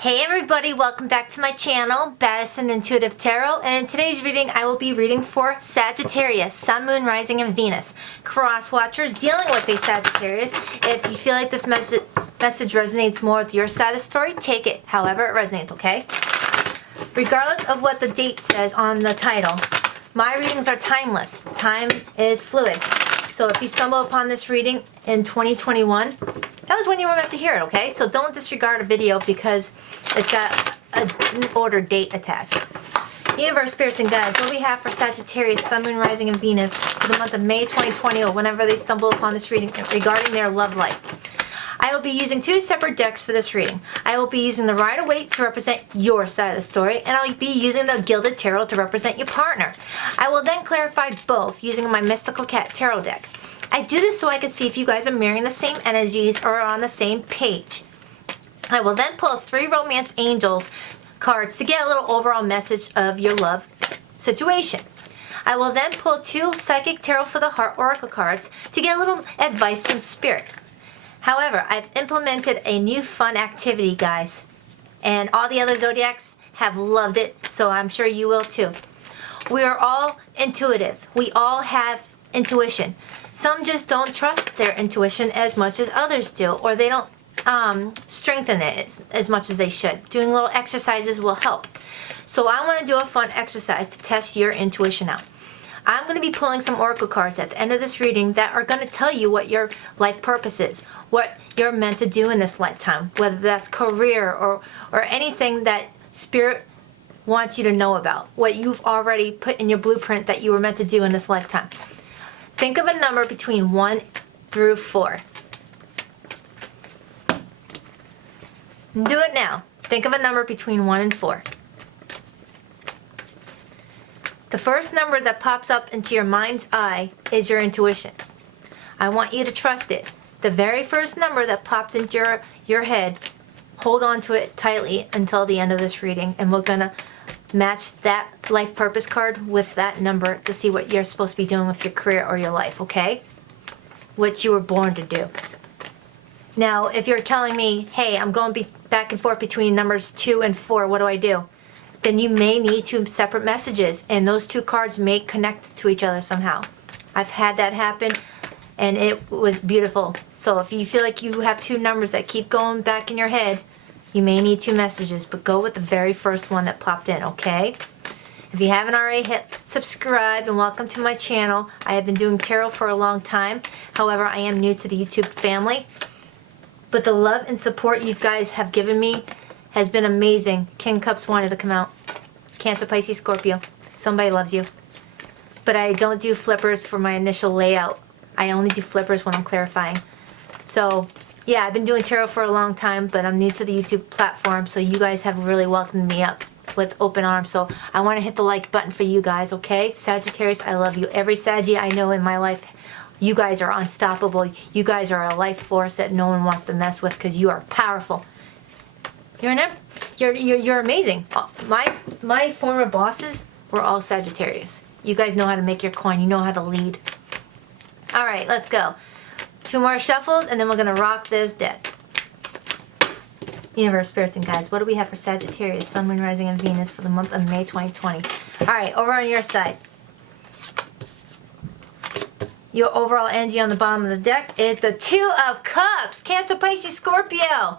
Hey everybody, welcome back to my channel, Baddison Intuitive Tarot, and in today's reading I will be reading for Sagittarius, Sun, Moon, Rising, and Venus. Cross watchers dealing with a Sagittarius. If you feel like this message resonates more with your side of the story, take it however it resonates, okay? Regardless of what the date says on the title, my readings are timeless. Time is fluid. So if you stumble upon this reading in 2021, that was when you were meant to hear it, okay? So don't disregard a video because it's got an ordered date attached. Universe, spirits, and guides, what we have for Sagittarius, Sun, Moon, Rising, and Venus for the month of May 2020 or whenever they stumble upon this reading regarding their love life. I will be using two separate decks for this reading. I will be using the Rider-Waite to represent your side of the story, and I'll be using the Gilded Tarot to represent your partner. I will then clarify both using my Mystical Cat Tarot deck. I do this so I can see if you guys are mirroring the same energies or are on the same page. I will then pull 3 Romance Angels cards to get a little overall message of your love situation. I will then pull 2 Psychic Tarot for the Heart Oracle cards to get a little advice from Spirit. However, I've implemented a new fun activity, guys, and all the other zodiacs have loved it, so I'm sure you will too. We are all intuitive. We all have intuition. Some just don't trust their intuition as much as others do, or they don't strengthen it as much as they should. Doing little exercises will help. So I want to do a fun exercise to test your intuition out. I'm going to be pulling some oracle cards at the end of this reading that are going to tell you what your life purpose is, what you're meant to do in this lifetime, whether that's career or anything that Spirit wants you to know about, what you've already put in your blueprint that you were meant to do in this lifetime. Think of a number between 1 through 4. Do it now. Think of a number between 1 and 4. The first number that pops up into your mind's eye is your intuition. I want you to trust it. The very first number that popped into your head, hold on to it tightly until the end of this reading, and we're going to match that life purpose card with that number to see what you're supposed to be doing with your career or your life, okay? What you were born to do. Now, if you're telling me, hey, I'm going back and forth between numbers 2 and 4, what do I do? Then you may need 2 separate messages, and those 2 cards may connect to each other somehow. I've had that happen, and it was beautiful. So if you feel like you have 2 numbers that keep going back in your head, you may need 2 messages, but go with the very first one that popped in, okay? If you haven't already, hit subscribe and welcome to my channel. I have been doing tarot for a long time. However, I am new to the YouTube family. But the love and support you guys have given me has been amazing. King Cups wanted to come out. Cancer, Pisces, Scorpio. Somebody loves you. But I don't do flippers for my initial layout. I only do flippers when I'm clarifying. So, yeah, I've been doing tarot for a long time, but I'm new to the YouTube platform, so you guys have really welcomed me up with open arms. So I want to hit the like button for you guys, okay? Sagittarius, I love you. Every Saggy I know in my life, you guys are unstoppable. You guys are a life force that no one wants to mess with because you are powerful. You're amazing. My former bosses were all Sagittarius. You guys know how to make your coin. You know how to lead. All right, let's go. 2 more shuffles, and then we're going to rock this deck. Universe, spirits, and guides, what do we have for Sagittarius, Sun, Moon, Rising, and Venus for the month of May 2020? All right, over on your side. Your overall energy on the bottom of the deck is the 2 of Cups. Cancer, Pisces, Scorpio.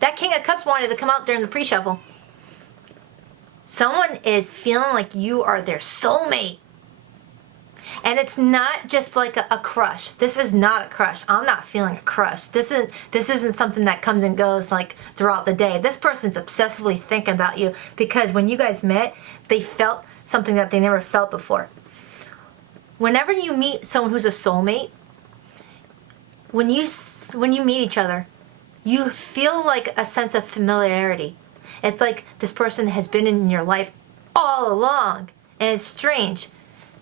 That King of Cups wanted to come out during the pre-shuffle. Someone is feeling like you are their soulmate. And it's not just like a crush. This is not a crush. I'm not feeling a crush. This isn't something that comes and goes like throughout the day. This person's obsessively thinking about you because when you guys met, they felt something that they never felt before. Whenever you meet someone who's a soulmate, when you meet each other, you feel like a sense of familiarity. It's like this person has been in your life all along, and it's strange.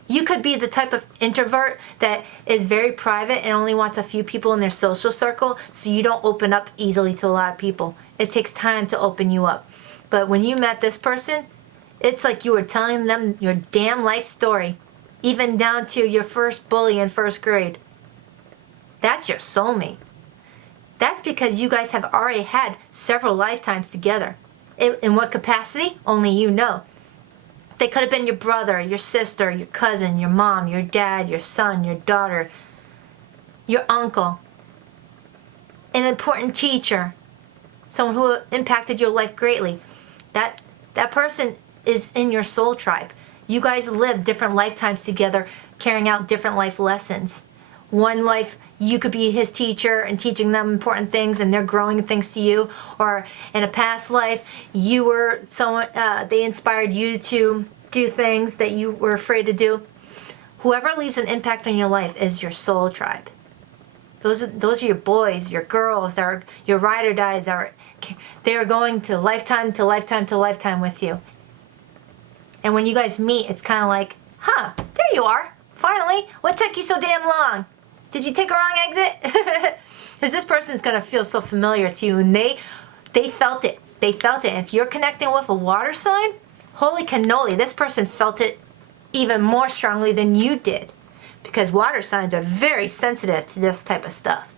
You could be the type of introvert that is very private and only wants a few people in their social circle, so you don't open up easily to a lot of people. It takes time to open you up. But when you met this person, it's like you were telling them your damn life story, even down to your first bully in first grade. That's your soulmate. That's because you guys have already had several lifetimes together. In what capacity? Only you know. They could have been your brother, your sister, your cousin, your mom, your dad, your son, your daughter, your uncle, an important teacher, someone who impacted your life greatly. That person is in your soul tribe. You guys live different lifetimes together, carrying out different life lessons. One life, you could be his teacher and teaching them important things, and they're growing things to you. Or in a past life, you were someone, they inspired you to do things that you were afraid to do. Whoever leaves an impact on your life is your soul tribe. Those are your boys, your girls, they're your ride or dies. They are going to lifetime to lifetime to lifetime with you. And when you guys meet, it's kind of like, huh, there you are. Finally, what took you so damn long? Did you take a wrong exit? Because this person is going to feel so familiar to you, and they felt it. They felt it. And if you're connecting with a water sign, holy cannoli, this person felt it even more strongly than you did. Because water signs are very sensitive to this type of stuff.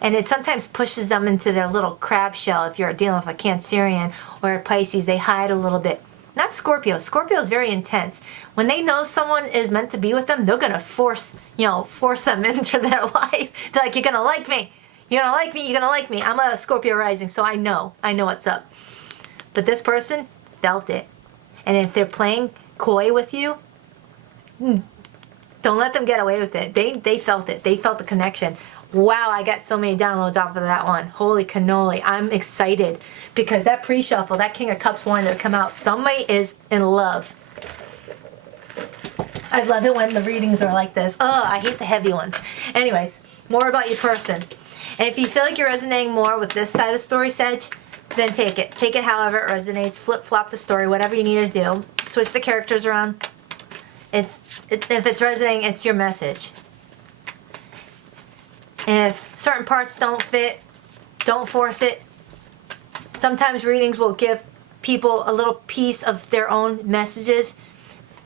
And it sometimes pushes them into their little crab shell. If you're dealing with a Cancerian or a Pisces, they hide a little bit. Not Scorpio. Scorpio is very intense. When they know someone is meant to be with them, they're going to force them into their life. They're like, you're going to like me. You're going to like me. You're going to like me. I'm a Scorpio rising, so I know what's up. But this person felt it. And if they're playing coy with you, don't let them get away with it. They felt it. They felt the connection. Wow, I got so many downloads off of that one. Holy cannoli. I'm excited because that pre-shuffle, that King of Cups wanted to come out. Somebody is in love. I love it when the readings are like this. Oh, I hate the heavy ones. Anyways, more about your person. And if you feel like you're resonating more with this side of the story, Sag, then take it. Take it however it resonates. Flip-flop the story, whatever you need to do. Switch the characters around. If it's resonating, it's your message. And if certain parts don't fit, don't force it. Sometimes readings will give people a little piece of their own messages,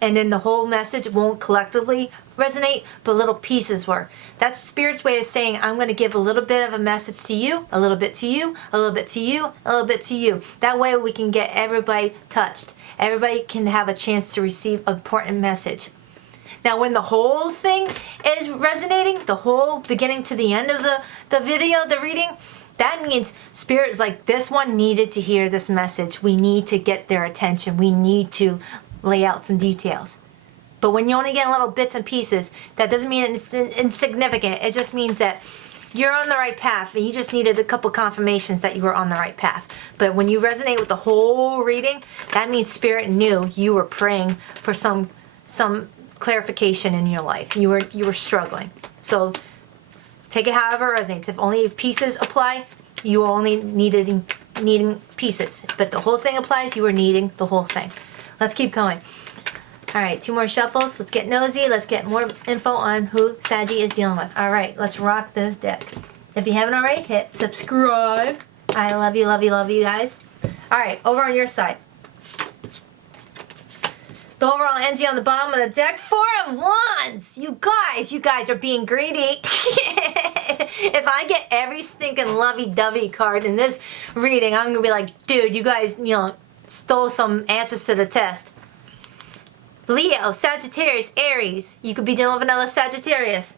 and then the whole message won't collectively resonate, but little pieces were. That's Spirit's way of saying, I'm going to give a little bit of a message to you, a little bit to you, a little bit to you, a little bit to you. That way we can get everybody touched. Everybody can have a chance to receive an important message. Now, when the whole thing is resonating, the whole beginning to the end of the video, the reading, that means Spirit is like, this one needed to hear this message. We need to get their attention. We need to lay out some details. But when you only get little bits and pieces, that doesn't mean it's insignificant. It just means that you're on the right path, and you just needed a couple confirmations that you were on the right path. But when you resonate with the whole reading, that means Spirit knew you were praying for some clarification in your life. You were struggling. So take it however it resonates. If only pieces apply, you are only needing pieces. But the whole thing applies, you are needing the whole thing. Let's keep going. All right, 2 more shuffles. Let's get nosy. Let's get more info on who Saggy is dealing with. All right, let's rock this deck. If you haven't already, hit subscribe. I love you, love you, love you guys. All right, over on your side. The overall energy on the bottom of the deck, 4 of Wands. You guys are being greedy. If I get every stinking lovey-dovey card in this reading, I'm going to be like, dude, you guys, stole some answers to the test. Leo, Sagittarius, Aries. You could be dealing with another Sagittarius.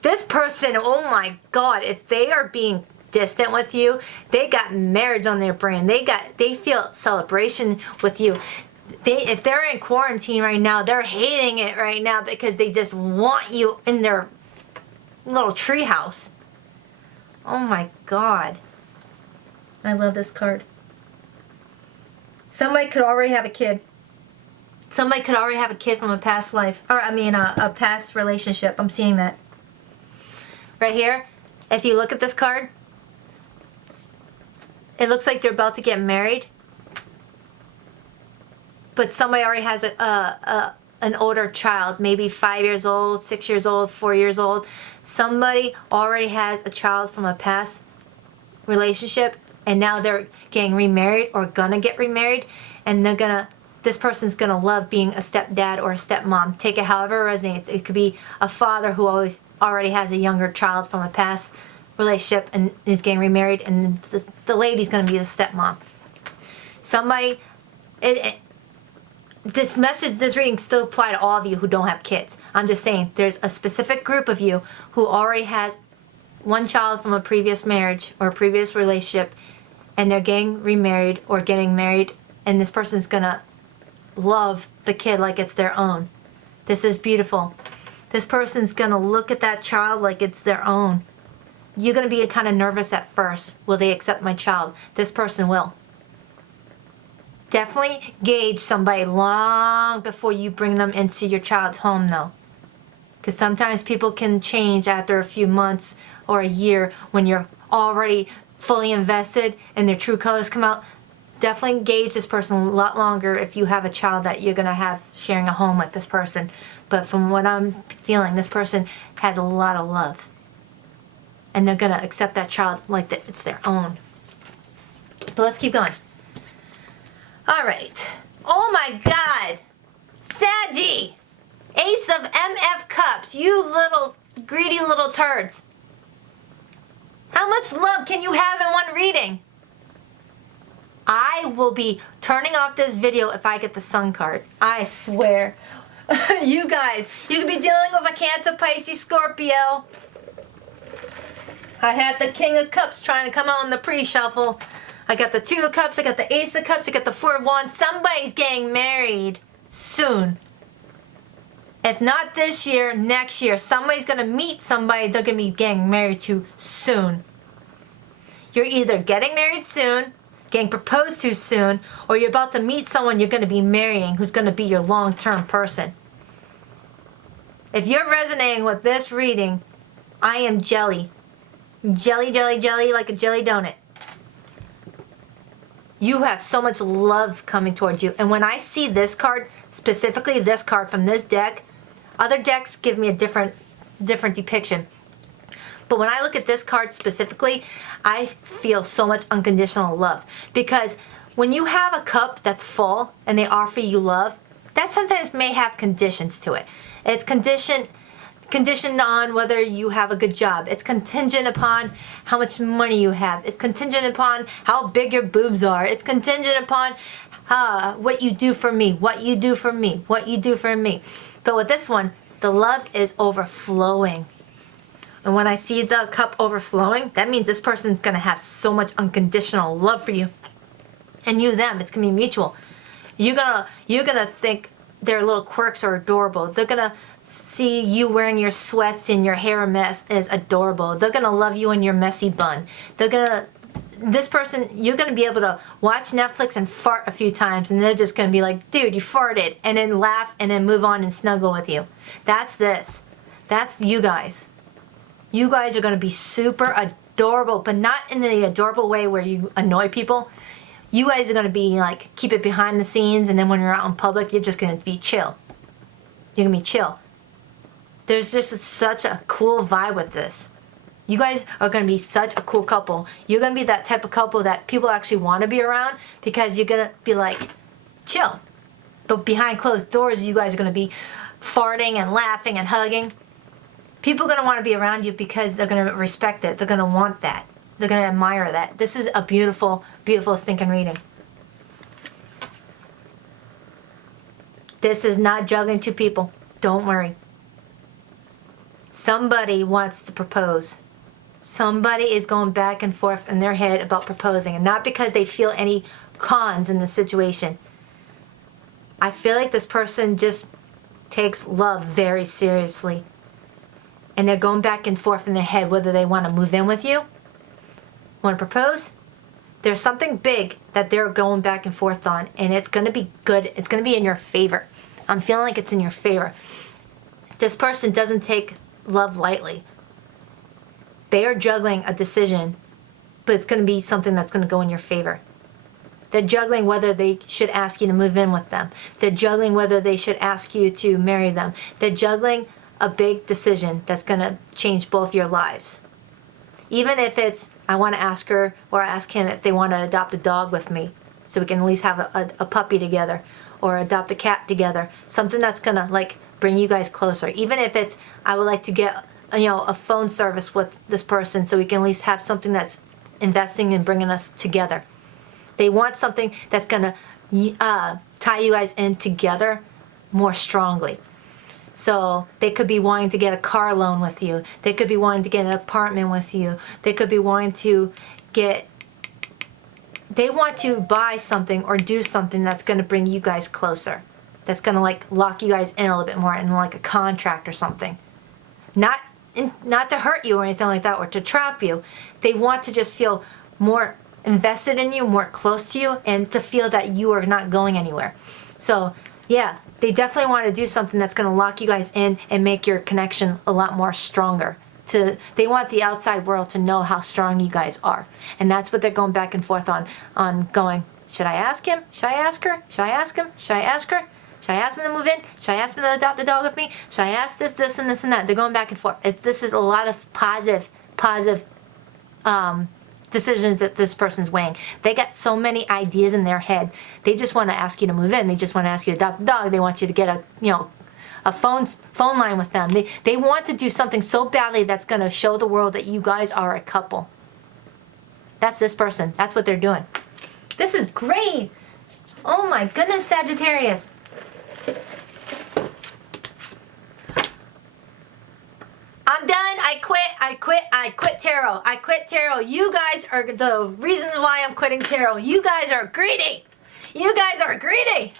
This person, oh my God, if they are being distant with you, they got marriage on their brain. They feel celebration with you. If they're in quarantine right now, they're hating it right now because they just want you in their little treehouse. Oh my God. I love this card. Somebody could already have a kid. Somebody could already have a kid from a past life. Or, a past relationship. I'm seeing that. Right here, if you look at this card, it looks like they're about to get married. But somebody already has an older child, maybe 5 years old, 6 years old, 4 years old. Somebody already has a child from a past relationship, and now they're getting remarried or gonna get remarried, and this person's gonna love being a stepdad or a stepmom. Take it however it resonates. It could be a father who already has a younger child from a past relationship and is getting remarried, and the lady's gonna be the stepmom. Somebody, this message, this reading still apply to all of you who don't have kids. I'm just saying, there's a specific group of you who already has one child from a previous marriage or a previous relationship, and they're getting remarried or getting married, and this person's gonna love the kid like it's their own. This is beautiful. This person's gonna look at that child like it's their own. You're gonna be kind of nervous at first. Will they accept my child? This person will. Definitely gauge somebody long before you bring them into your child's home though. Because sometimes people can change after a few months or a year when you're already fully invested and their true colors come out. Definitely gauge this person a lot longer if you have a child that you're going to have sharing a home with this person. But from what I'm feeling, this person has a lot of love. And they're going to accept that child like it's their own. But let's keep going. All right. Oh my God. Saggy. Ace of MF Cups. You little greedy little turds. How much love can you have in one reading? I will be turning off this video if I get the Sun card. I swear. You guys, you could be dealing with a Cancer, Pisces, Scorpio. I had the King of Cups trying to come out in the pre-shuffle. I got the 2 of Cups, I got the Ace of Cups, I got the 4 of Wands. Somebody's getting married soon. If not this year, next year. Somebody's going to meet somebody they're going to be getting married to soon. You're either getting married soon, getting proposed to soon, or you're about to meet someone you're going to be marrying who's going to be your long-term person. If you're resonating with this reading, I am jelly. Jelly, jelly, jelly, like a jelly donut. You have so much love coming towards you. And when I see this card, specifically this card from this deck, other decks give me a different depiction. But when I look at this card specifically, I feel so much unconditional love. Because when you have a cup that's full and they offer you love, that sometimes may have conditions to it. It's conditioned on whether you have a good job. It's contingent upon how much money you have. It's contingent upon how big your boobs are. It's contingent upon what you do for me, what you do for me, what you do for me. But with this one, the love is overflowing. And when I see the cup overflowing, that means this person's going to have so much unconditional love for you. And you them, it's going to be mutual. You're gonna think their little quirks are adorable. They're going to see you wearing your sweats and your hair a mess is adorable. They're going to love you in your messy bun. This person, you're going to be able to watch Netflix and fart a few times, and they're just going to be like, dude, you farted, and then laugh and then move on and snuggle with you. That's this. That's you guys. You guys are going to be super adorable, but not in the adorable way where you annoy people. You guys are going to be like, keep it behind the scenes, and then when you're out in public, you're just going to be chill. You're going to be chill. There's just such a cool vibe with this. You guys are going to be such a cool couple. You're going to be that type of couple that people actually want to be around because you're going to be like, chill. But behind closed doors, you guys are going to be farting and laughing and hugging. People are going to want to be around you because they're going to respect it. They're going to want that. They're going to admire that. This is a beautiful, beautiful stinking reading. This is not juggling 2 people. Don't worry. Somebody wants to propose. Somebody is going back and forth in their head about proposing, and not because they feel any cons in the situation. I feel like this person just takes love very seriously, and they're going back and forth in their head whether they want to move in with you, want to propose. There's something big that they're going back and forth on, and it's going to be good. It's going to be in your favor. I'm feeling like it's in your favor. This person doesn't take love lightly. They are juggling a decision, but it's going to be something that's going to go in your favor. They're juggling whether they should ask you to move in with them. They're juggling whether they should ask you to marry them. They're juggling a big decision that's going to change both your lives. Even if it's, I want to ask her or ask him if they want to adopt a dog with me so we can at least have a puppy together, or adopt a cat together. Something that's going to like bring you guys closer. Even if it's, I would like to get a phone service with this person so we can at least have something that's investing and bringing us together. They want something that's going to tie you guys in together more strongly. So they could be wanting to get a car loan with you. They could be wanting to get an apartment with you. They could be wanting to they want to buy something or do something that's going to bring you guys closer. That's going to like lock you guys in a little bit more in like a contract or something. Not to hurt you or anything like that or to trap you. They want to just feel more invested in you, more close to you, and to feel that you are not going anywhere. So yeah, they definitely want to do something that's going to lock you guys in and make your connection a lot more stronger. They want the outside world to know how strong you guys are. And that's what they're going back and forth on going, should I ask him? Should I ask her? Should I ask him? Should I ask her? Should I ask him to move in? Should I ask him to adopt a dog with me? Should I ask this, this, and this, and that? They're going back and forth. This is a lot of positive decisions that this person's weighing. They got so many ideas in their head. They just want to ask you to move in. They just want to ask you to adopt a dog. They want you to get a phone line with them. They want to do something so badly that's going to show the world that you guys are a couple. That's this person. That's what they're doing. This is great. Oh my goodness, Sagittarius. I'm done. I quit tarot. I quit tarot. You guys are the reason why I'm quitting tarot. You guys are greedy. You guys are greedy.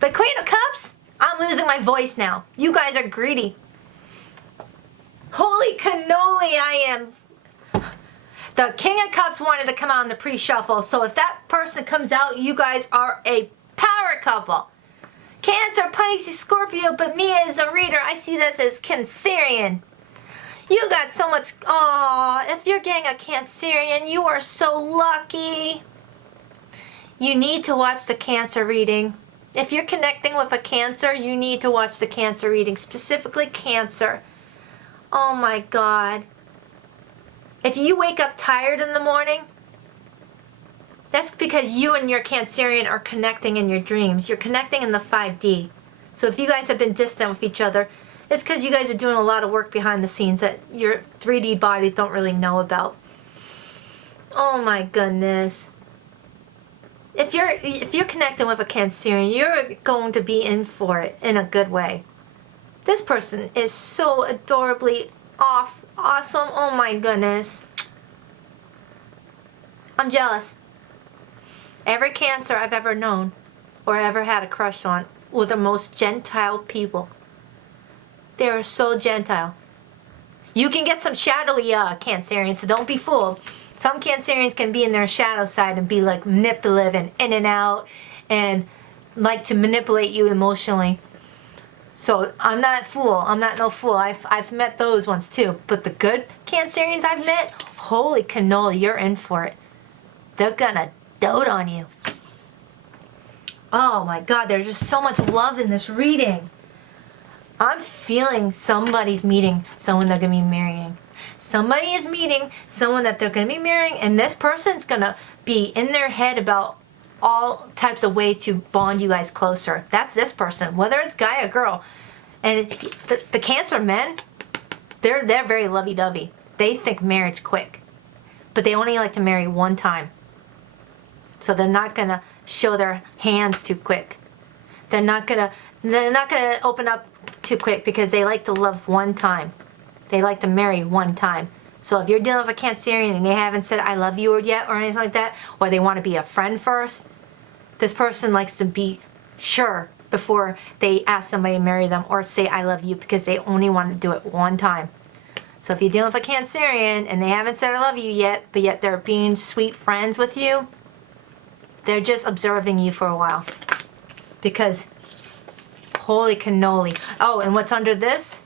The Queen of Cups? I'm losing my voice now. You guys are greedy. Holy cannoli, I am. The King of Cups wanted to come out in the pre-shuffle, so if that person comes out, you guys are a power couple. Cancer, Pisces, Scorpio, but me as a reader, I see this as Cancerian. You got so much, if you're getting a Cancerian, you are so lucky. You need to watch the Cancer reading. If you're connecting with a Cancer, you need to watch the Cancer reading, specifically Cancer. Oh my God. If you wake up tired in the morning, that's because you and your Cancerian are connecting in your dreams. You're connecting in the 5D. So if you guys have been distant with each other, it's because you guys are doing a lot of work behind the scenes that your 3D bodies don't really know about. Oh my goodness. If you're connecting with a Cancerian, you're going to be in for it in a good way. This person is so adorably awesome. Oh my goodness. I'm jealous. Every Cancer I've ever known or ever had a crush on were the most gentile people. They are so gentile. You can get some shadowy Cancerians, so don't be fooled. Some Cancerians can be in their shadow side and be like manipulative and in and out and like to manipulate you emotionally. So I'm not fool. I'm not no fool. I've met those ones too. But the good Cancerians I've met, holy cannoli, you're in for it. They're gonna dote on you. Oh my God, there's just so much love in this reading. I'm feeling somebody's meeting someone they're gonna be marrying. Somebody is meeting someone that they're going to be marrying, and this person's going to be in their head about all types of ways to bond you guys closer. That's this person, whether it's guy or girl. And the Cancer men, they're very lovey-dovey. They think marriage quick, but they only like to marry one time. So they're not going to show their hands too quick. They're not going to open up too quick because they like to love one time. They like to marry one time. So if you're dealing with a Cancerian and they haven't said I love you yet or anything like that, or they want to be a friend first, this person likes to be sure before they ask somebody to marry them or say I love you because they only want to do it one time. So if you're dealing with a Cancerian and they haven't said I love you yet, but yet they're being sweet friends with you, they're just observing you for a while. Because, holy cannoli. Oh, and what's under this?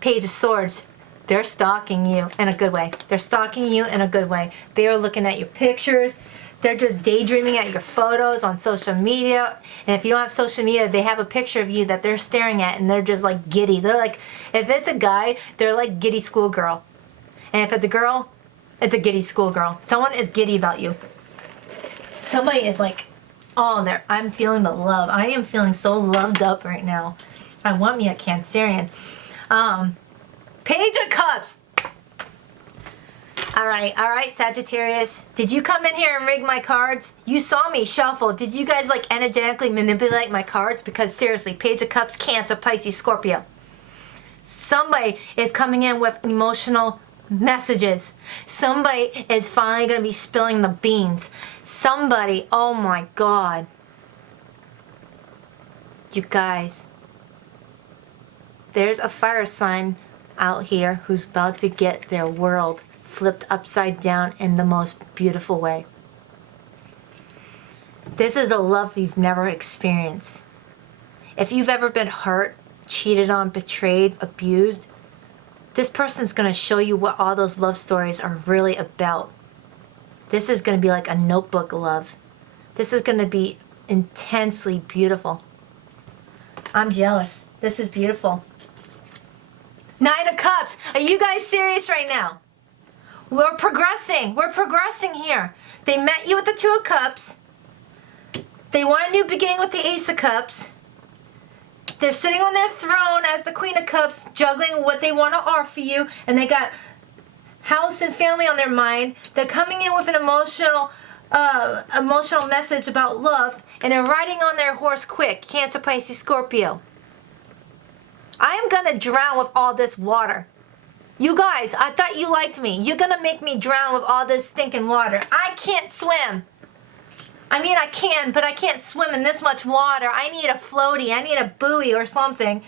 Page of Swords. They're stalking you in a good way. They're stalking you in a good way. They are looking at your pictures. They're just daydreaming at your photos on social media. And if you don't have social media, they have a picture of you that they're staring at and they're just like giddy. They're like, if it's a guy, they're like giddy schoolgirl. And if it's a girl, it's a giddy schoolgirl. Someone is giddy about you. Somebody is like, oh, I'm feeling the love. I am feeling so loved up right now. I want me a Cancerian. Page of Cups. All right, Sagittarius. Did you come in here and rig my cards? You saw me shuffle. Did you guys like energetically manipulate my cards? Because seriously, Page of Cups, Cancer, Pisces, Scorpio. Somebody is coming in with emotional messages. Somebody is finally going to be spilling the beans. Somebody, oh my God. You guys, there's a fire sign out here who's about to get their world flipped upside down in the most beautiful way. This is a love you've never experienced. If you've ever been hurt, cheated on, betrayed, abused, this person's going to show you what all those love stories are really about. This is going to be like a notebook love. This is going to be intensely beautiful. I'm jealous. This is beautiful. Nine of Cups. Are you guys serious right now? We're progressing. We're progressing here. They met you with the Two of Cups. They want a new beginning with the Ace of Cups. They're sitting on their throne as the Queen of Cups, juggling what they want to offer you, and they got house and family on their mind. They're coming in with an emotional message about love, and they're riding on their horse quick. Cancer, Pisces, Scorpio. I am gonna drown with all this water. You guys, I thought you liked me. You're gonna make me drown with all this stinking water. I can't swim. I mean, I can, but I can't swim in this much water. I need a floaty. I need a buoy or something.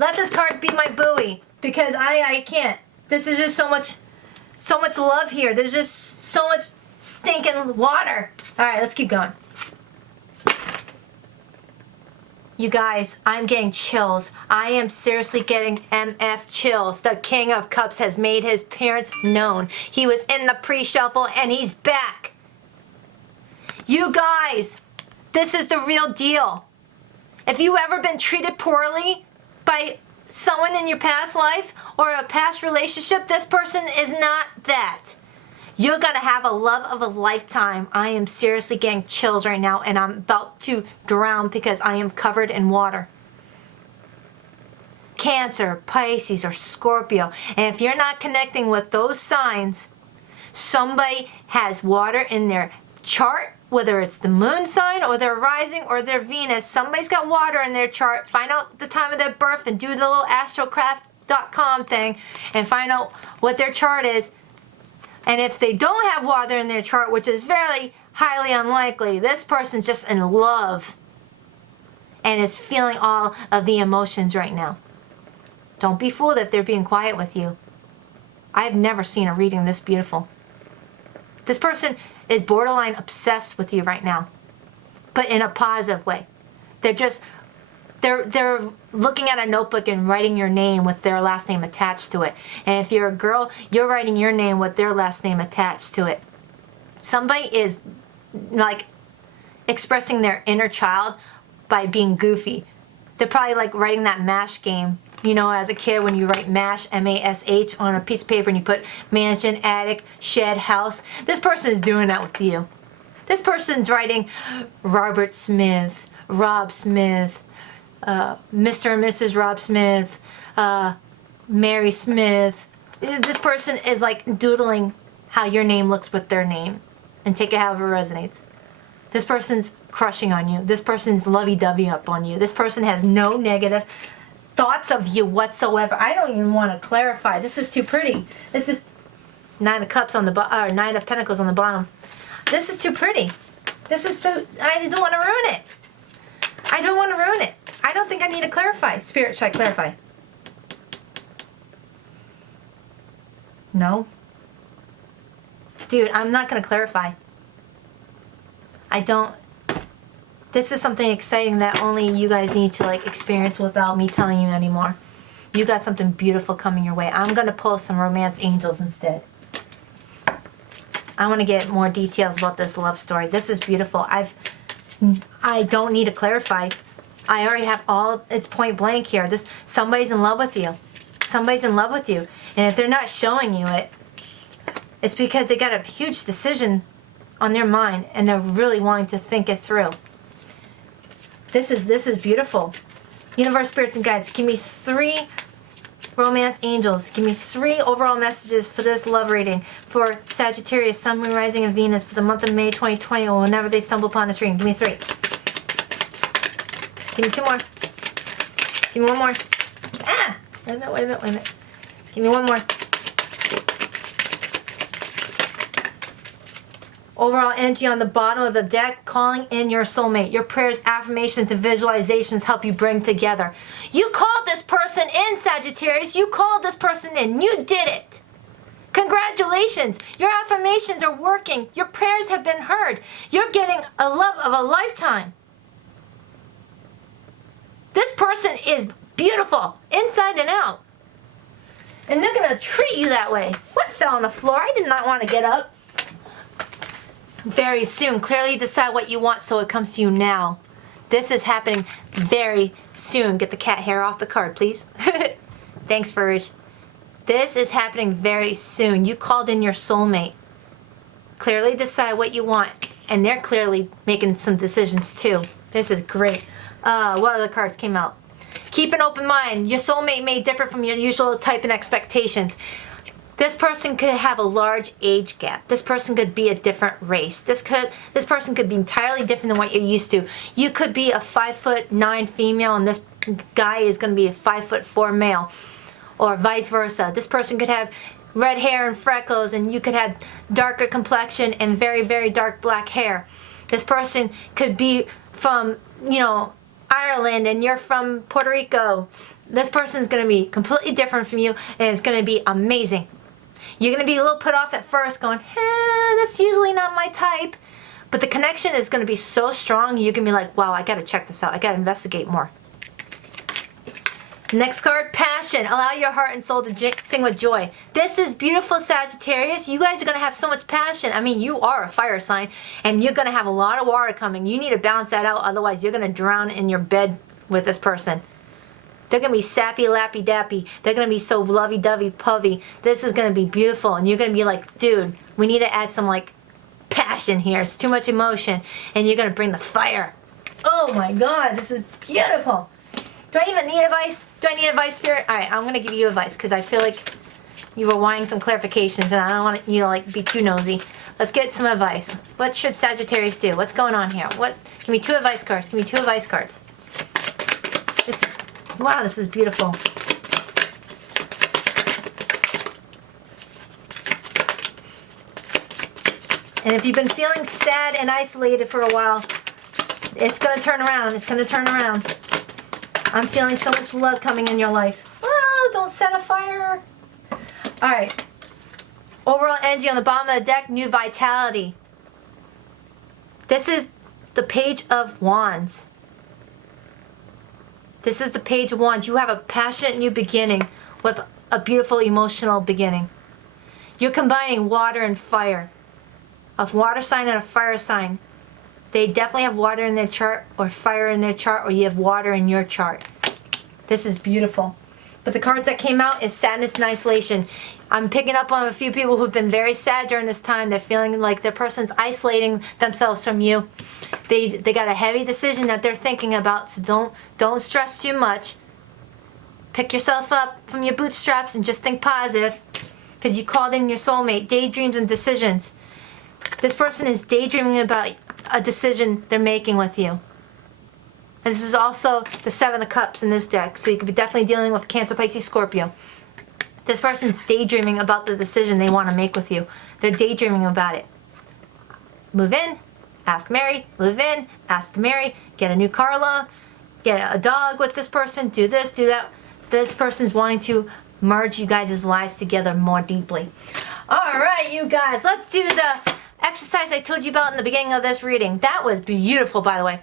Let this card be my buoy, because I can't. This is just so much love here. There's just so much stinking water. All right, let's keep going. You guys, I'm getting chills. I am seriously getting MF chills. The King of Cups has made his appearance known. He was in the pre-shuffle and he's back. You guys, this is the real deal. If you've ever been treated poorly by someone in your past life or a past relationship, this person is not that. You're gonna have a love of a lifetime. I am seriously getting chills right now, and I'm about to drown because I am covered in water. Cancer, Pisces, or Scorpio. And if you're not connecting with those signs, somebody has water in their chart, whether it's the moon sign or their rising or their Venus. Somebody's got water in their chart. Find out the time of their birth and do the little astrocraft.com thing and find out what their chart is. And if they don't have water in their chart, which is very highly unlikely, this person's just in love and is feeling all of the emotions right now. Don't be fooled if they're being quiet with you. I've never seen a reading this beautiful. This person is borderline obsessed with you right now, but in a positive way. They're looking at a notebook and writing your name with their last name attached to it. And if you're a girl, you're writing your name with their last name attached to it. Somebody is like expressing their inner child by being goofy. They're probably like writing that MASH game. You know, as a kid when you write MASH, M-A-S-H, on a piece of paper and you put mansion, attic, shed, house. This person is doing that with you. This person's writing Robert Smith, Rob Smith, Mr. and Mrs. Rob Smith, Mary Smith. This person is like doodling how your name looks with their name, and take it however it resonates. This person's crushing on you. This person's lovey-dovey up on you. This person has no negative thoughts of you whatsoever. I don't even want to clarify. This is too pretty. This is Nine of Cups on the bottom, Nine of Pentacles on the bottom. This is too pretty. This is too, I don't want to ruin it. I don't want to ruin it. I don't think I need to clarify. Spirit, should I clarify? No? Dude, I'm not going to clarify. I don't. This is something exciting that only you guys need to like experience without me telling you anymore. You got something beautiful coming your way. I'm going to pull some romance angels instead. I want to get more details about this love story. This is beautiful. I don't need to clarify. I already have all, it's point blank here. Somebody's in love with you. Somebody's in love with you. And if they're not showing you it, it's because they got a huge decision on their mind and they're really wanting to think it through. This is beautiful. Universe, spirits, and guides, give me 3 romance angels. Give me 3 overall messages for this love reading for Sagittarius, Sun, Moon, Rising, and Venus for the month of May 2020 or whenever they stumble upon this reading. Give me 3. Give me 2 more. Give me 1 more. Ah! Wait a minute. Give me 1 more. Overall energy on the bottom of the deck, calling in your soulmate. Your prayers, affirmations, and visualizations help you bring together. You called this person in, Sagittarius. You called this person in. You did it. Congratulations. Your affirmations are working. Your prayers have been heard. You're getting a love of a lifetime. This person is beautiful, inside and out. And they're going to treat you that way. What fell on the floor? I did not want to get up. Very soon. Clearly decide what you want so it comes to you now. This is happening very soon. Get the cat hair off the card, please. Thanks, Verge. This is happening very soon. You called in your soulmate. Clearly decide what you want. And they're clearly making some decisions too. This is great. What other cards came out? Keep an open mind. Your soulmate may differ from your usual type and expectations. This person could have a large age gap. This person could be a different race. This person could be entirely different than what you're used to. You could be a 5'9" female and this guy is going to be a 5'4" male, or vice versa. This person could have red hair and freckles and you could have darker complexion and very, very dark black hair. This person could be from, Ireland and you're from Puerto Rico. This person is going to be completely different from you and it's going to be amazing. You're going to be a little put off at first going, that's usually not my type. But the connection is going to be so strong, you can be like, wow, I got to check this out. I got to investigate more. Next card, passion. Allow your heart and soul to sing with joy. This is beautiful, Sagittarius. You guys are going to have so much passion. I mean, you are a fire sign, and you're going to have a lot of water coming. You need to balance that out, otherwise you're going to drown in your bed with this person. They're going to be sappy, lappy, dappy. They're going to be so lovey-dovey, povey. This is going to be beautiful. And you're going to be like, dude, we need to add some, passion here. It's too much emotion. And you're going to bring the fire. Oh, my God. This is beautiful. Do I even need advice? Do I need advice, Spirit? All right, I'm going to give you advice because I feel like you were wanting some clarifications and I don't want you to, be too nosy. Let's get some advice. What should Sagittarius do? What's going on here? Give me 2 advice cards. Give me 2 advice cards. Wow, this is beautiful. And if you've been feeling sad and isolated for a while, it's going to turn around. It's going to turn around. I'm feeling so much love coming in your life. Oh, don't set a fire. All right. Overall energy on the bottom of the deck, new vitality. This is the Page of Wands. This is the Page of Wands. You have a passionate new beginning with a beautiful emotional beginning. You're combining water and fire. A water sign and a fire sign. They definitely have water in their chart or fire in their chart, or you have water in your chart. This is beautiful. But the cards that came out is sadness and isolation. I'm picking up on a few people who've been very sad during this time. They're feeling like their person's isolating themselves from you. They got a heavy decision that they're thinking about, so don't stress too much. Pick yourself up from your bootstraps and just think positive, because you called in your soulmate. Daydreams and decisions. This person is daydreaming about a decision they're making with you. And this is also the 7 of Cups in this deck, so you could be definitely dealing with Cancer, Pisces, Scorpio. This person's daydreaming about the decision they want to make with you. They're daydreaming about it. Move in, ask to marry. Move in, ask to marry. Get a new car loan. Get a dog with this person. Do this, do that. This person's wanting to merge you guys' lives together more deeply. All right, you guys, let's do the exercise I told you about in the beginning of this reading. That was beautiful, by the way.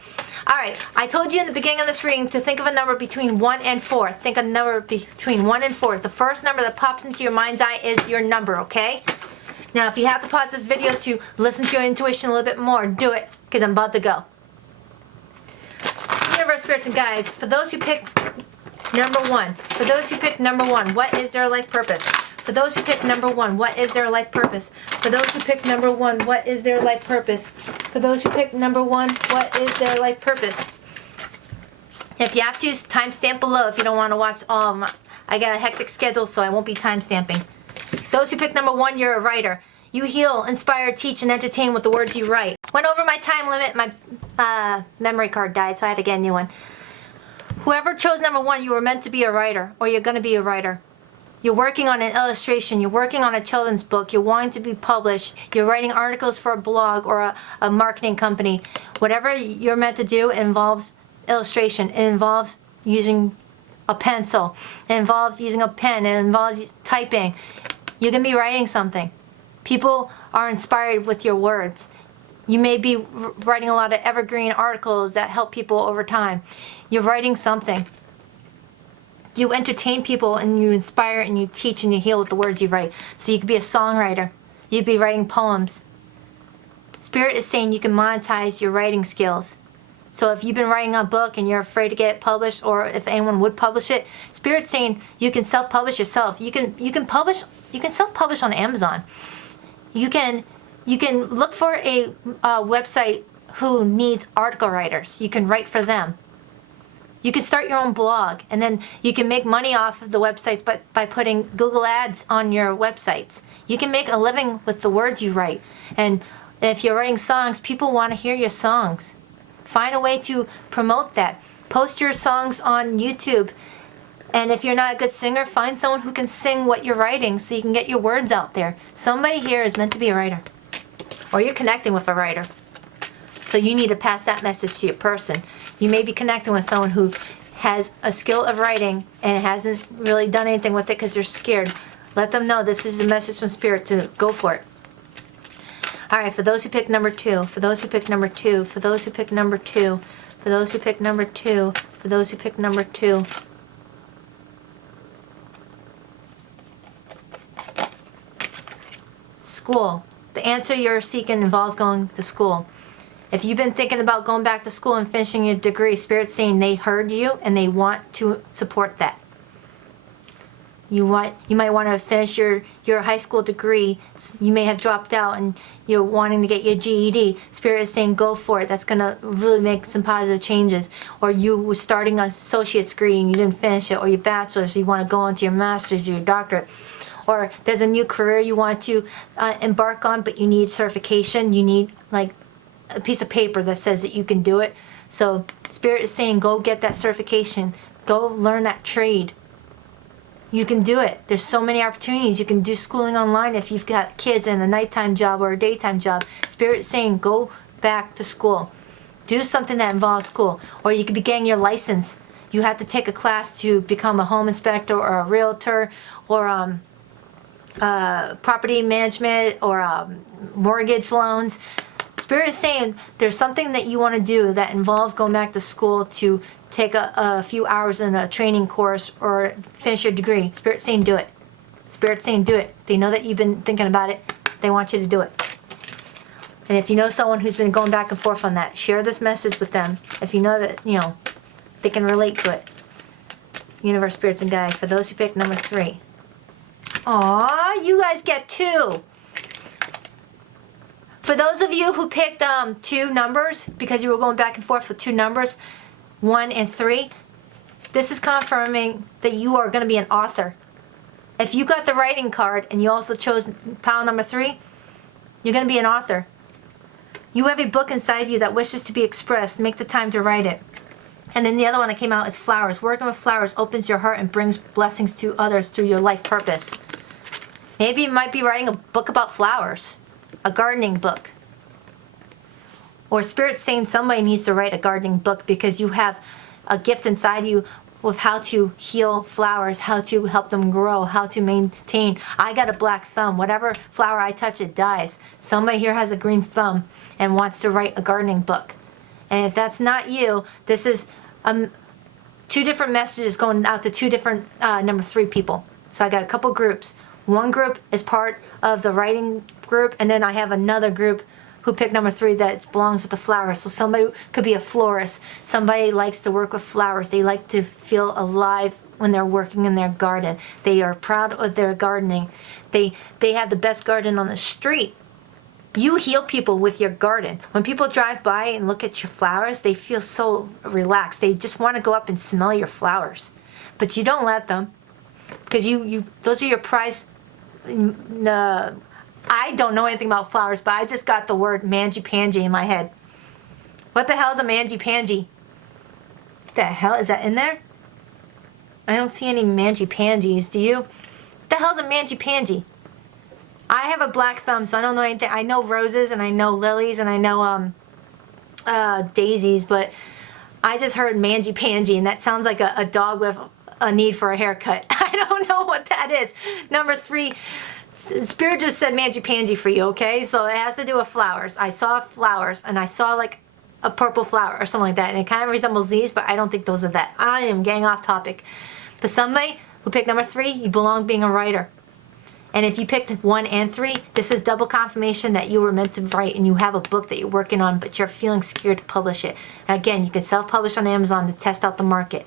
All right, I told you in the beginning of this reading to think of a number between 1 and 4. Think a number between 1 and 4. The first number that pops into your mind's eye is your number, okay? Now, if you have to pause this video to listen to your intuition a little bit more, do it, because I'm about to go. Universe, spirits, and guides, for those who pick number 1, what is their life purpose? For those who pick number 1, what is their life purpose? For those who pick number 1, what is their life purpose? For those who pick number 1, what is their life purpose? If you have to, timestamp below if you don't want to watch all of them. I got a hectic schedule, so I won't be time stamping. Those who picked number 1, you're a writer. You heal, inspire, teach, and entertain with the words you write. Went over my time limit. My memory card died, so I had to get a new one. Whoever chose number 1, you were meant to be a writer, or you're going to be a writer. You're working on an illustration. You're working on a children's book. You're wanting to be published. You're writing articles for a blog or a marketing company. Whatever you're meant to do, it involves illustration. It involves using a pencil. It involves using a pen. It involves typing. You're going to be writing something. People are inspired with your words. You may be writing a lot of evergreen articles that help people over time. You're writing something. You entertain people and you inspire and you teach and you heal with the words you write. So you could be a songwriter. You could be writing poems. Spirit is saying you can monetize your writing skills. So if you've been writing a book and you're afraid to get it published, or if anyone would publish it, Spirit's saying you can self-publish yourself. You can self-publish on Amazon. You can look for a website who needs article writers. You can write for them. You can start your own blog, and then you can make money off of the websites by putting Google ads on your websites. You can make a living with the words you write. And if you're writing songs, people want to hear your songs. Find a way to promote that. Post your songs on YouTube. And if you're not a good singer, find someone who can sing what you're writing so you can get your words out there. Somebody here is meant to be a writer. Or you're connecting with a writer. So you need to pass that message to your person. You may be connecting with someone who has a skill of writing and hasn't really done anything with it because they're scared. Let them know this is a message from Spirit to go for it. All right, for those who picked number 2, for those who picked number 2, for those who picked number 2, for those who picked number 2, for those who picked number 2. School. The answer you're seeking involves going to school. If you've been thinking about going back to school and finishing your degree, Spirit's saying they heard you and they want to support that. You might want to finish your high school degree. You may have dropped out and you're wanting to get your GED. Spirit is saying go for it. That's going to really make some positive changes. Or you were starting an associate's degree and you didn't finish it, or your bachelor's, so you want to go on to your master's or your doctorate. Or there's a new career you want to embark on, but you need certification. You need like a piece of paper that says that you can do it. So Spirit is saying go get that certification. Go learn that trade. You can do it. There's so many opportunities. You can do schooling online if you've got kids and a nighttime job or a daytime job. Spirit is saying go back to school. Do something that involves school. Or you could be getting your license. You have to take a class to become a home inspector or a realtor or property management or mortgage loans. Spirit is saying there's something that you want to do that involves going back to school to take a few hours in a training course or finish your degree. Spirit's saying do it. Spirit's saying do it. They know that you've been thinking about it. They want you to do it. And if you know someone who's been going back and forth on that, share this message with them. If you know that, they can relate to it. Universe, spirits, and guides. For those who picked number 3. Aw, you guys get 2. For those of you who picked 2 numbers, because you were going back and forth with 2 numbers, 1 and 3, this is confirming that you are going to be an author. If you got the writing card and you also chose pile number 3, you're going to be an author. You have a book inside of you that wishes to be expressed. Make the time to write it. And then the other one that came out is flowers. Working with flowers opens your heart and brings blessings to others through your life purpose. Maybe you might be writing a book about flowers. A gardening book. Or Spirit's saying somebody needs to write a gardening book because you have a gift inside you with how to heal flowers, how to help them grow, how to maintain. I got a black thumb. Whatever flower I touch, it dies. Somebody here has a green thumb and wants to write a gardening book. And if that's not you, this is 2 different messages going out to 2 different number 3 people. So I got a couple groups. One group is part of the writing group, and then I have another group who picked number 3 that belongs with the flowers. So somebody could be a florist. Somebody likes to work with flowers. They like to feel alive when they're working in their garden. They are proud of their gardening. They have the best garden on the street. You heal people with your garden. When people drive by and look at your flowers, they feel so relaxed. They just want to go up and smell your flowers. But you don't let them. because those are your prize. I don't know anything about flowers, but I just got the word mangy-pangy in my head. What the hell is a mangy-pangy? What the hell is that in there? I don't see any mangy-pangies. Do you? What the hell is a mangy-pangy? I have a black thumb, so I don't know anything. I know roses, and I know lilies, and I know daisies, but I just heard mangy-pangy, and that sounds like a dog with a need for a haircut. I don't know what that is. Number 3, Spirit just said mangy-pangy for you, okay? So it has to do with flowers. I saw flowers, and I saw like a purple flower or something like that, and it kind of resembles these, but I don't think those are that. I am getting off topic. But somebody who picked number 3, you belong being a writer. And if you picked 1 and 3, this is double confirmation that you were meant to write, and you have a book that you're working on, but you're feeling scared to publish it. And again, you can self-publish on Amazon to test out the market.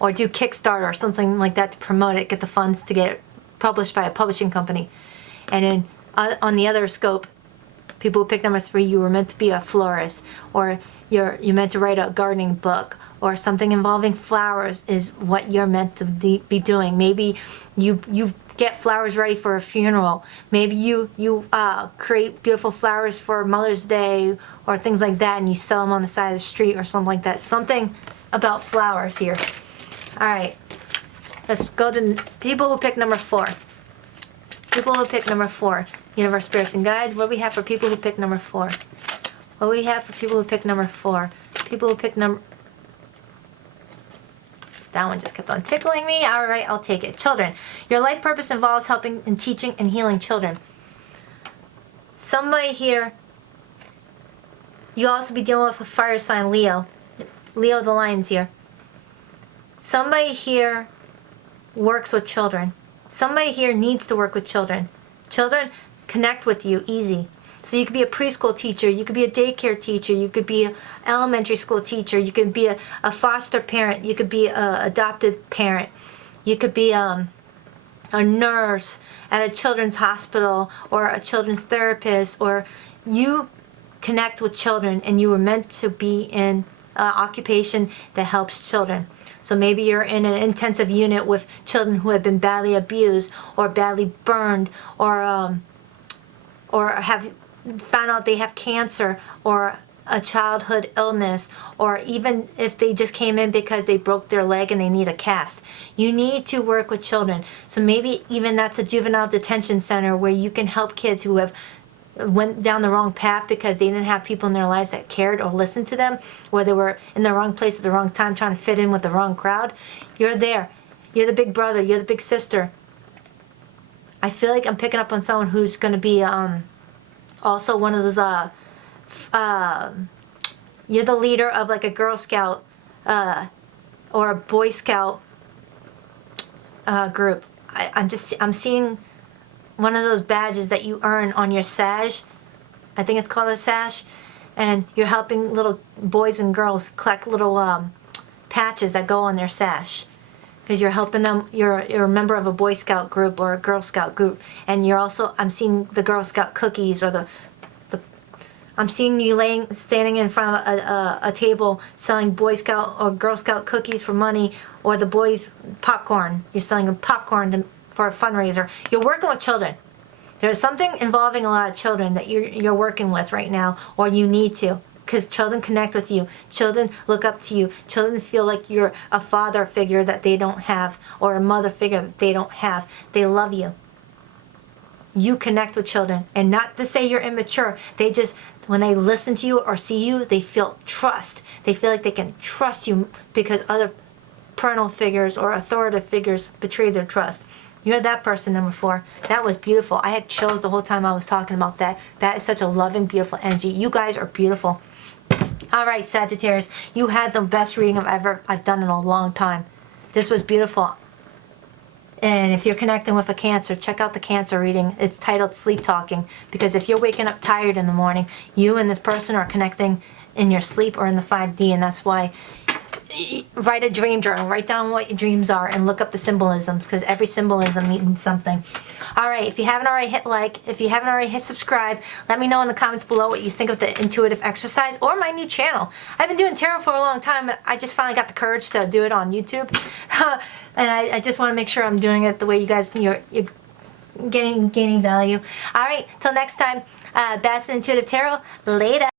Or do Kickstarter or something like that to promote it, get the funds to get it published by a publishing company. And then on the other scope, people who pick number 3, you were meant to be a florist, or you're meant to write a gardening book, or something involving flowers is what you're meant to be doing. Maybe you get flowers ready for a funeral. Maybe you create beautiful flowers for Mother's Day or things like that, and you sell them on the side of the street or something like that. Something about flowers here. All right, let's go to people who pick number 4. People who pick number 4. Universe, spirits, and guides. What do we have for people who pick number 4? What do we have for people who pick number 4? People who pick number... That one just kept on tickling me. All right, I'll take it. Children. Your life purpose involves helping and teaching and healing children. Somebody here, you'll also be dealing with a fire sign, Leo. Leo the Lion's here. Somebody here works with children. Somebody here needs to work with children. Children connect with you easy. So you could be a preschool teacher, you could be a daycare teacher, you could be an elementary school teacher, you could be a foster parent, you could be an adopted parent, you could be a nurse at a children's hospital or a children's therapist, or you connect with children and you were meant to be in an occupation that helps children. So maybe you're in an intensive unit with children who have been badly abused or badly burned, or have found out they have cancer or a childhood illness, or even if they just came in because they broke their leg and they need a cast. You need to work with children. So maybe even that's a juvenile detention center where you can help kids who have went down the wrong path because they didn't have people in their lives that cared or listened to them, or they were in the wrong place at the wrong time trying to fit in with the wrong crowd. You're there. You're the big brother. You're the big sister. I feel like I'm picking up on someone who's going to be also one of those, you're the leader of like a Girl Scout or a Boy Scout group. I'm seeing one of those badges that you earn on your sash. I think it's called a sash. And you're helping little boys and girls collect little patches that go on their sash. Because you're helping them, you're a member of a Boy Scout group or a Girl Scout group. And you're also, I'm seeing the Girl Scout cookies, or I'm seeing you standing in front of a table selling Boy Scout or Girl Scout cookies for money, or the boys popcorn. You're selling them popcorn for a fundraiser. You're working with children. There's something involving a lot of children that you're working with right now, or you need to, because children connect with you. Children look up to you. Children feel like you're a father figure that they don't have, or a mother figure that they don't have. They love you. You connect with children, and not to say you're immature. They just, when they listen to you or see you, they feel trust. They feel like they can trust you because other parental figures or authoritative figures betrayed their trust. You're that person, number 4. That was beautiful. I had chills the whole time I was talking about that. That is such a loving, beautiful energy. You guys are beautiful. All right, Sagittarius, you had the best reading I've done in a long time. This was beautiful. And if you're connecting with a Cancer, check out the Cancer reading. It's titled Sleep Talking, because if you're waking up tired in the morning, you and this person are connecting in your sleep or in the 5D, and that's why write a dream journal. Write down what your dreams are and look up the symbolisms, because every symbolism means something. All right, if you haven't already hit like, if you haven't already hit subscribe, let me know in the comments below what you think of the intuitive exercise or my new channel. I've been doing tarot for a long time, but I just finally got the courage to do it on YouTube. And I just want to make sure I'm doing it the way you guys, you're gaining value. All right, till next time, Badass and Intuitive Tarot, later.